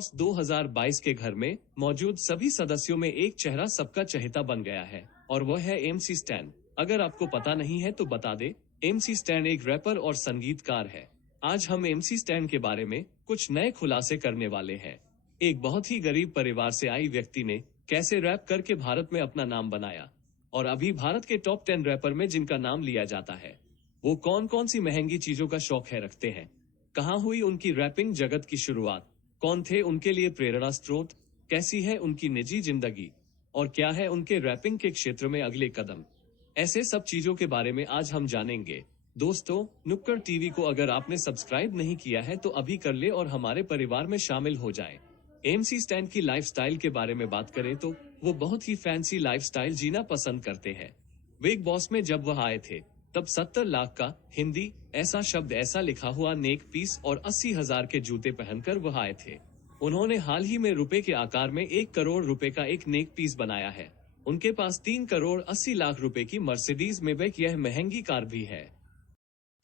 Boss 2022 के घर में मौजूद सभी सदस्यों में एक चेहरा सबका चहेता बन गया है और वह है एमसी स्टैन। अगर आपको पता नहीं है तो बता दे, एमसी स्टैन एक रैपर और संगीतकार है। आज हम एमसी स्टैन के बारे में कुछ नए खुलासे करने वाले हैं। एक बहुत ही गरीब परिवार से आई व्यक्ति ने कैसे रैप करके भारत में अपना नाम बनाया और अभी भारत के टॉप 10 रैपर में जिनका नाम लिया जाता है। वो कौन कौन सी महंगी चीजों का शौक है रखते हैं, कहाँ हुई उनकी रैपिंग जगत की शुरुआत, कौन थे उनके लिए प्रेरणा स्रोत, कैसी है उनकी निजी जिंदगी और क्या है उनके रैपिंग के क्षेत्र में अगले कदम। ऐसे सब चीजों के बारे में आज हम जानेंगे। दोस्तों, नुक्कड़ टीवी को अगर आपने सब्सक्राइब नहीं किया है तो अभी कर ले और हमारे परिवार में शामिल हो जाए। एमसी स्टैन की लाइफस्टाइल के बारे में बात करें तो वो बहुत ही फैंसी लाइफस्टाइल जीना पसंद करते हैं। बिग बॉस में जब वह आए थे तब 70 लाख का हिंदी ऐसा शब्द ऐसा लिखा हुआ नेक पीस और 80,000 के जूते पहनकर वह आए थे। उन्होंने हाल ही में रुपए के आकार में 1 करोड़ रुपए का एक नेक पीस बनाया है। उनके पास 3 करोड़ 80 लाख रुपए की मर्सिडीज मेबेक यह महंगी कार भी है।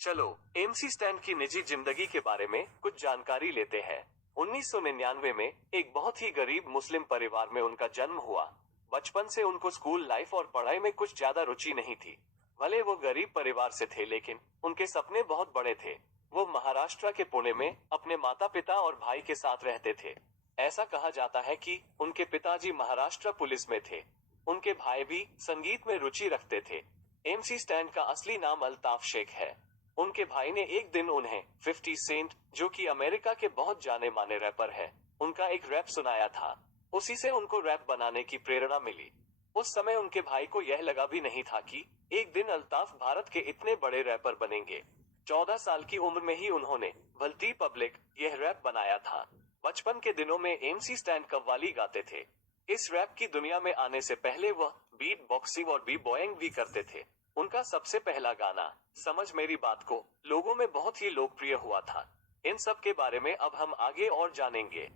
चलो एमसी स्टैन की निजी जिंदगी के बारे में कुछ जानकारी लेते हैं। 1999 में एक बहुत ही गरीब मुस्लिम परिवार में उनका जन्म हुआ। बचपन से उनको स्कूल लाइफ और पढ़ाई में कुछ ज्यादा रुचि नहीं थी। भले वो गरीब परिवार से थे लेकिन उनके सपने बहुत बड़े थे। वो महाराष्ट्र के पुणे में अपने माता पिता और भाई के साथ रहते थे। ऐसा कहा जाता है कि उनके पिताजी महाराष्ट्र पुलिस में थे। उनके भाई भी संगीत में रुचि रखते थे। एमसी स्टैन का असली नाम अल्ताफ शेख है। उनके भाई ने एक दिन उन्हें 50 सेंट, जो कि अमेरिका के बहुत जाने माने रैपर है, उनका एक रैप सुनाया था। उसी से उनको रैप बनाने की प्रेरणा मिली। उस समय उनके भाई को यह लगा भी नहीं था कि एक दिन अल्ताफ भारत के इतने बड़े रैपर बनेंगे। 14 साल की उम्र में ही उन्होंने भलती पब्लिक यह रैप बनाया था। बचपन के दिनों में एमसी स्टैन कव्वाली गाते थे। इस रैप की दुनिया में आने से पहले वह बीट बॉक्सिंग और बी बॉयिंग भी करते थे। उनका सबसे पहला गाना समझ मेरी बात को लोगों में बहुत ही लोकप्रिय हुआ था। इन सब के बारे में अब हम आगे और जानेंगे।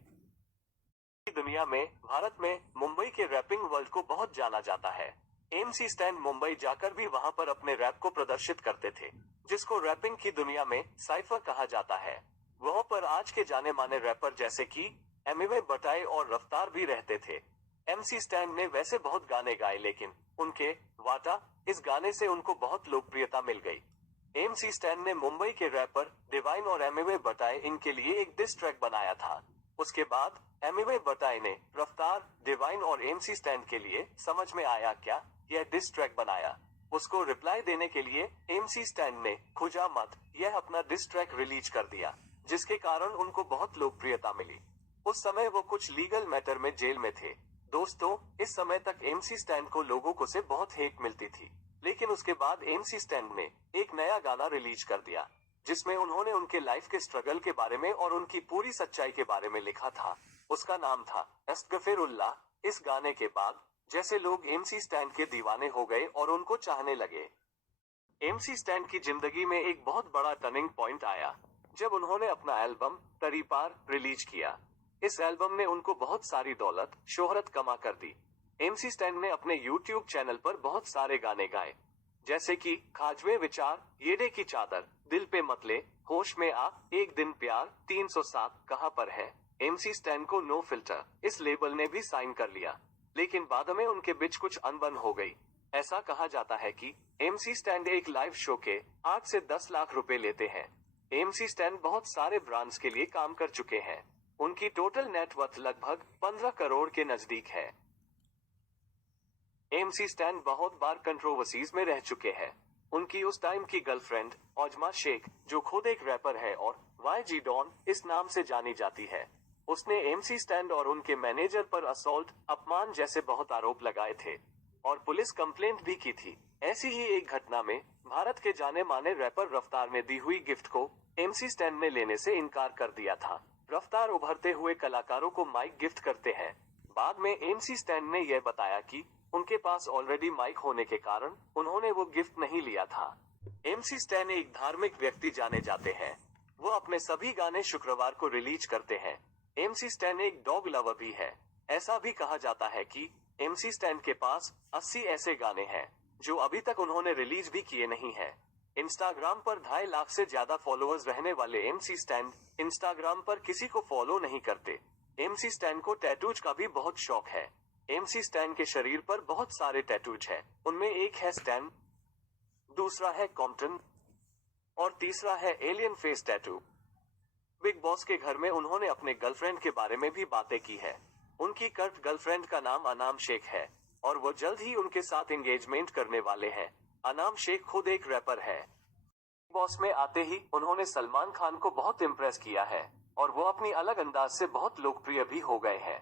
दुनिया में भारत में मुंबई के रैपिंग वर्ल्ड को बहुत जाना जाता है। एमसी स्टैन मुंबई जाकर भी वहां पर अपने रैप को प्रदर्शित करते थे, जिसको रैपिंग की दुनिया में साइफर कहा जाता है। वहां पर आज के जाने माने रैपर जैसे कि एमिवे बटाई और रफ्तार भी रहते थे। एमसी स्टैन ने वैसे बहुत गाने गाए लेकिन उनके वाटा इस गाने से उनको बहुत लोकप्रियता मिल गई। एमसी स्टैन ने मुंबई के रैपर डिवाइन और एमिवे बटाई इनके लिए एक डिस ट्रैक बनाया था। उसके बाद एमिवे बटाई ने रफ्तार, डिवाइन और एमसी स्टैन के लिए समझ में आया क्या यह डिस ट्रैक बनाया। उसको रिप्लाई देने के लिए एमसी स्टैन ने खुजा मत यह अपना डिस ट्रैक रिलीज कर दिया, जिसके कारण उनको बहुत लोकप्रियता मिली। उस समय वो कुछ लीगल मैटर में जेल में थे। दोस्तों, इस समय तक एमसी स्टैन को लोगों को से बहुत हेट मिलती थी, लेकिन उसके बाद एमसी स्टैन ने एक नया गाना रिलीज कर दिया, जिसमें उन्होंने उनके लाइफ के स्ट्रगल के बारे में और उनकी पूरी सच्चाई के बारे में लिखा था। उसका नाम था अस्तगफिरुल्लाह। इस गाने के बाद जैसे लोग एमसी स्टैन के दीवाने हो गए और उनको चाहने लगे। एमसी स्टैन की जिंदगी में एक बहुत बड़ा टर्निंग पॉइंट आया जब उन्होंने अपना एल्बम तरीपार रिलीज किया। इस एल्बम ने उनको बहुत सारी दौलत शोहरत कमा कर दी। एमसी स्टैन ने अपने यूट्यूब चैनल पर बहुत सारे गाने गाए, जैसे कि खाजवे विचार, येडे की चादर, दिल पे मतले, होश में आ, एक दिन प्यार, 307 कहाँ पर है। एमसी स्टैन को नो फिल्टर इस लेबल ने भी साइन कर लिया, लेकिन बाद में उनके बीच कुछ अनबन हो गई। ऐसा कहा जाता है कि एमसी स्टैन एक लाइव शो के 8 से 10 लाख रुपए लेते हैं। एमसी स्टैन बहुत सारे ब्रांड्स के लिए काम कर चुके हैं। उनकी टोटल नेटवर्थ लगभग 15 करोड़ के नजदीक है। एमसी स्टैन बहुत बार कंट्रोवर्सीज में रह चुके हैं। उनकी उस टाइम की गर्लफ्रेंड औजमा शेख, जो खुद एक रैपर है और YG डॉन इस नाम से जानी जाती है, उसने एमसी स्टैन और उनके मैनेजर पर असॉल्ट, अपमान जैसे बहुत आरोप लगाए थे और पुलिस कंप्लेंट भी की थी। ऐसी ही एक घटना में भारत के जाने माने रैपर रफ्तार ने दी हुई गिफ्ट को एमसी स्टैन ने लेने से इनकार कर दिया था। रफ्तार उभरते हुए कलाकारों को माइक गिफ्ट करते हैं। बाद में एमसी स्टैन ने यह बताया कि उनके पास ऑलरेडी माइक होने के कारण उन्होंने वो गिफ्ट नहीं लिया था। एमसी स्टैन एक धार्मिक व्यक्ति जाने जाते हैं। वो अपने सभी गाने शुक्रवार को रिलीज करते हैं। एमसी स्टैन एक डॉग लवर भी है। ऐसा भी कहा जाता है कि एमसी स्टैन के पास 80 ऐसे गाने हैं जो अभी तक उन्होंने रिलीज भी किए नहीं हैं। इंस्टाग्राम पर 2.5 लाख से ज्यादा फॉलोअर्स रहने वाले एमसी स्टैन इंस्टाग्राम पर किसी को फॉलो नहीं करते। एमसी स्टैन को टैटूज का भी बहुत शौक है। एमसी स्टैन के शरीर पर बहुत सारे टैटूज हैं। उनमें एक है स्टैन, दूसरा है कॉम्पटन और तीसरा है alien face tattoo. Big boss के घर में उन्होंने अपने गर्लफ्रेंड के बारे में भी बातें की है। उनकी कर्ट गर्लफ्रेंड का नाम अनाम शेख है और वो जल्द ही उनके साथ एंगेजमेंट करने वाले हैं। अनाम शेख खुद एक रैपर है। बिग बॉस में आते ही उन्होंने सलमान खान को बहुत इम्प्रेस किया है और वो अपनी अलग अंदाज से बहुत लोकप्रिय भी हो गए हैं।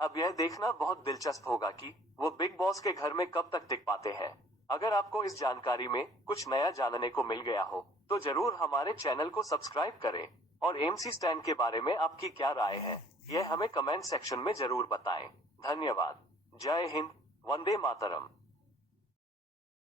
अब यह देखना बहुत दिलचस्प होगा कि वो बिग बॉस के घर में कब तक टिक पाते हैं। अगर आपको इस जानकारी में कुछ नया जानने को मिल गया हो तो जरूर हमारे चैनल को सब्सक्राइब करें और एमसी स्टैन के बारे में आपकी क्या राय है यह हमें कमेंट सेक्शन में जरूर बताएं। धन्यवाद। जय हिंद, वंदे मातरम।